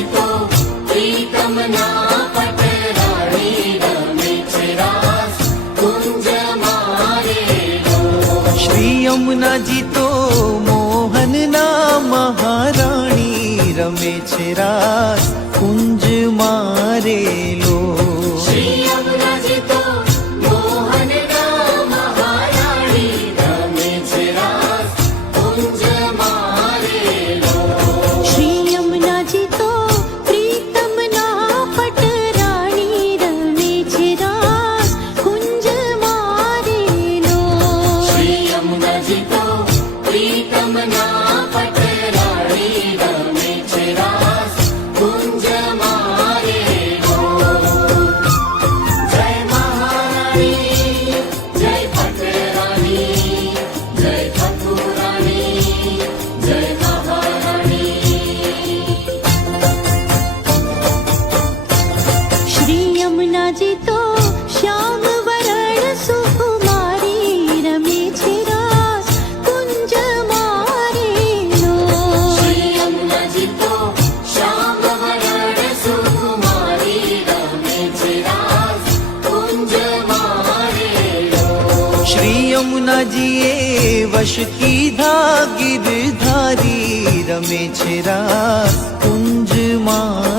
જીતો પ્રીતમ ના પટરાણી રમે છે રાસ કુંજ મારેલો. શ્રી યમુનાજી તો મોહનના મહારાણી રમે છે રાસ કુંજ મારેલો. શ્રી યમુનાજી તો મોહનના મહારાણી રમે છે રાસ કુંજ મારેલો. શ્રી યમુનાજી તો પ્રીતમના પટરાણી રમે છે રાસ કુંજ મારેલો. શ્રી યમુનાજી તો પ્રીતમ ના પટરાણી રમે છે રાસ કુંજ મારેલો. જય મહારાણી જય પટરાણી જય ઠાકુરાણી જય મહારાણી. શ્રી યમુનાજી તો શ્યામ વરણ સુકુમારી રમે છે રાસ કુંજ મારેલો. શ્રી યમુનાજી તો શ્યામ વરણ સુકુમારી રમે છે રાસ કુંજ મારેલો. શ્રી યમુનાજીએ વશ કીધા ગિરધારી રમે છે રાસ કુંજ માં